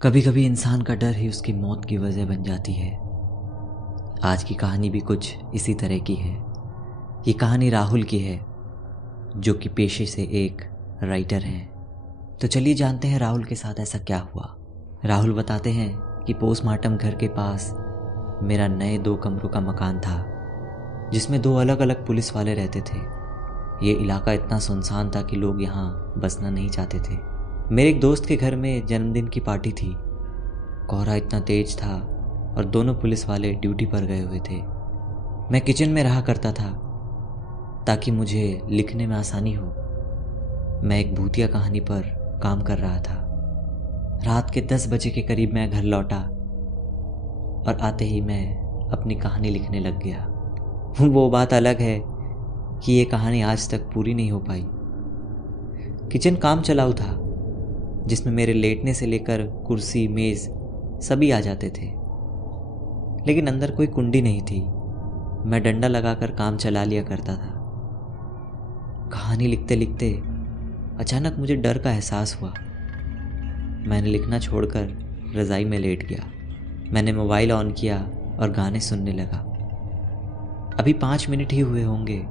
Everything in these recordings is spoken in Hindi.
कभी कभी इंसान का डर ही उसकी मौत की वजह बन जाती है। आज की कहानी भी कुछ इसी तरह की है। ये कहानी राहुल की है, जो कि पेशे से एक राइटर हैं। तो चलिए जानते हैं राहुल के साथ ऐसा क्या हुआ। राहुल बताते हैं कि पोस्टमार्टम घर के पास मेरा नए 2 कमरों का मकान था, जिसमें 2 अलग अलग पुलिस वाले रहते थे। ये इलाका इतना सुनसान था कि लोग यहाँ बसना नहीं चाहते थे। मेरे एक दोस्त के घर में जन्मदिन की पार्टी थी। कोहरा इतना तेज था और दोनों पुलिस वाले ड्यूटी पर गए हुए थे। मैं किचन में रहा करता था ताकि मुझे लिखने में आसानी हो। मैं एक भूतिया कहानी पर काम कर रहा था। रात के 10 बजे के करीब मैं घर लौटा और आते ही मैं अपनी कहानी लिखने लग गया। वो बात अलग है कि ये कहानी आज तक पूरी नहीं हो पाई। किचन काम चलाऊ था, जिसमें मेरे लेटने से लेकर कुर्सी मेज सभी आ जाते थे, लेकिन अंदर कोई कुंडी नहीं थी। मैं डंडा लगाकर काम चला लिया करता था। कहानी लिखते लिखते अचानक मुझे डर का एहसास हुआ। मैंने लिखना छोड़कर रज़ाई में लेट गया। मैंने मोबाइल ऑन किया और गाने सुनने लगा। अभी 5 मिनट ही हुए होंगे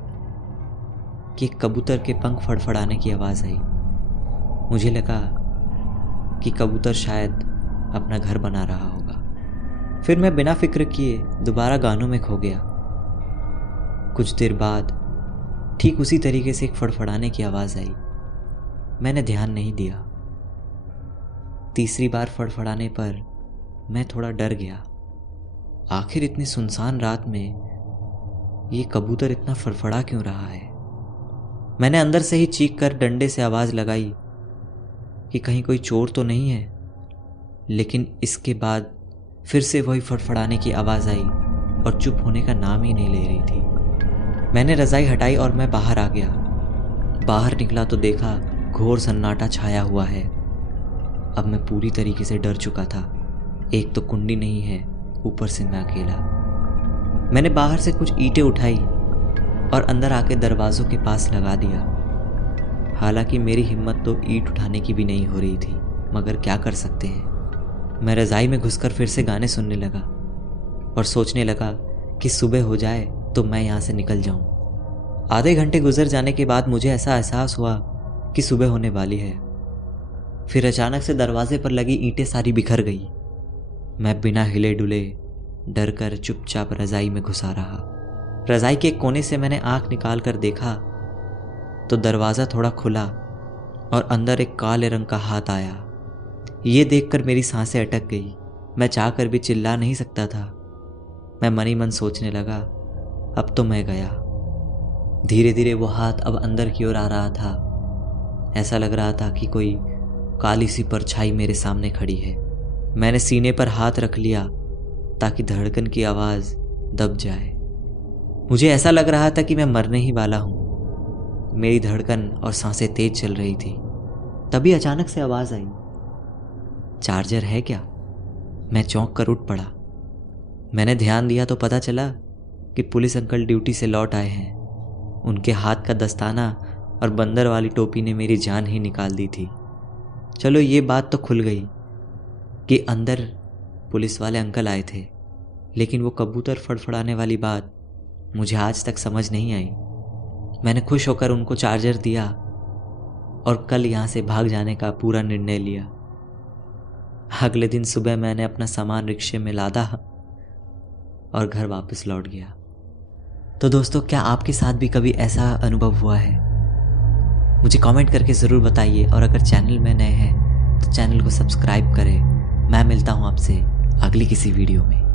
कि एक कबूतर के पंख फड़फड़ाने की आवाज़ आई। मुझे लगा कि कबूतर शायद अपना घर बना रहा होगा। फिर मैं बिना फिक्र किए दोबारा गानों में खो गया। कुछ देर बाद ठीक उसी तरीके से एक फड़फड़ाने की आवाज़ आई। मैंने ध्यान नहीं दिया। तीसरी बार फड़फड़ाने पर मैं थोड़ा डर गया। आखिर इतनी सुनसान रात में ये कबूतर इतना फड़फड़ा क्यों रहा है? मैंने अंदर से ही चीख कर डंडे से आवाज़ लगाई कि कहीं कोई चोर तो नहीं है। लेकिन इसके बाद फिर से वही फड़फड़ाने की आवाज़ आई और चुप होने का नाम ही नहीं ले रही थी। मैंने रज़ाई हटाई और मैं बाहर आ गया। बाहर निकला तो देखा घोर सन्नाटा छाया हुआ है। अब मैं पूरी तरीके से डर चुका था। एक तो कुंडी नहीं है, ऊपर से मैं अकेला। मैंने बाहर से कुछ ईंटें उठाई और अंदर आके दरवाज़ों के पास लगा दिया। हालांकि मेरी हिम्मत तो ईंट उठाने की भी नहीं हो रही थी, मगर क्या कर सकते हैं। मैं रज़ाई में घुसकर फिर से गाने सुनने लगा और सोचने लगा कि सुबह हो जाए तो मैं यहाँ से निकल जाऊँ। आधे घंटे गुजर जाने के बाद मुझे ऐसा एहसास हुआ कि सुबह होने वाली है। फिर अचानक से दरवाजे पर लगी ईंटें सारी बिखर गई। मैं बिना हिले डुले डर कर चुपचाप रज़ाई में घुसा रहा। रज़ाई के एक कोने से मैंने आंख निकाल कर देखा तो दरवाज़ा थोड़ा खुला और अंदर एक काले रंग का हाथ आया। ये देखकर मेरी सांसें अटक गई। मैं चाहकर भी चिल्ला नहीं सकता था। मैं मन ही मन सोचने लगा, अब तो मैं गया। धीरे धीरे वो हाथ अब अंदर की ओर आ रहा था। ऐसा लग रहा था कि कोई काली सी परछाई मेरे सामने खड़ी है। मैंने सीने पर हाथ रख लिया ताकि धड़कन की आवाज़ दब जाए। मुझे ऐसा लग रहा था कि मैं मरने ही वाला हूँ। मेरी धड़कन और सांसें तेज चल रही थी। तभी अचानक से आवाज़ आई, चार्जर है क्या? मैं चौंक कर उठ पड़ा। मैंने ध्यान दिया तो पता चला कि पुलिस अंकल ड्यूटी से लौट आए हैं। उनके हाथ का दस्ताना और बंदर वाली टोपी ने मेरी जान ही निकाल दी थी। चलो ये बात तो खुल गई कि अंदर पुलिस वाले अंकल आए थे, लेकिन वो कबूतर फड़फड़ाने वाली बात मुझे आज तक समझ नहीं आई। मैंने खुश होकर उनको चार्जर दिया और कल यहाँ से भाग जाने का पूरा निर्णय लिया। अगले दिन सुबह मैंने अपना सामान रिक्शे में लादा और घर वापस लौट गया। तो दोस्तों, क्या आपके साथ भी कभी ऐसा अनुभव हुआ है? मुझे कमेंट करके ज़रूर बताइए और अगर चैनल में नए हैं तो चैनल को सब्सक्राइब करें। मैं मिलता हूँ आपसे अगली किसी वीडियो में।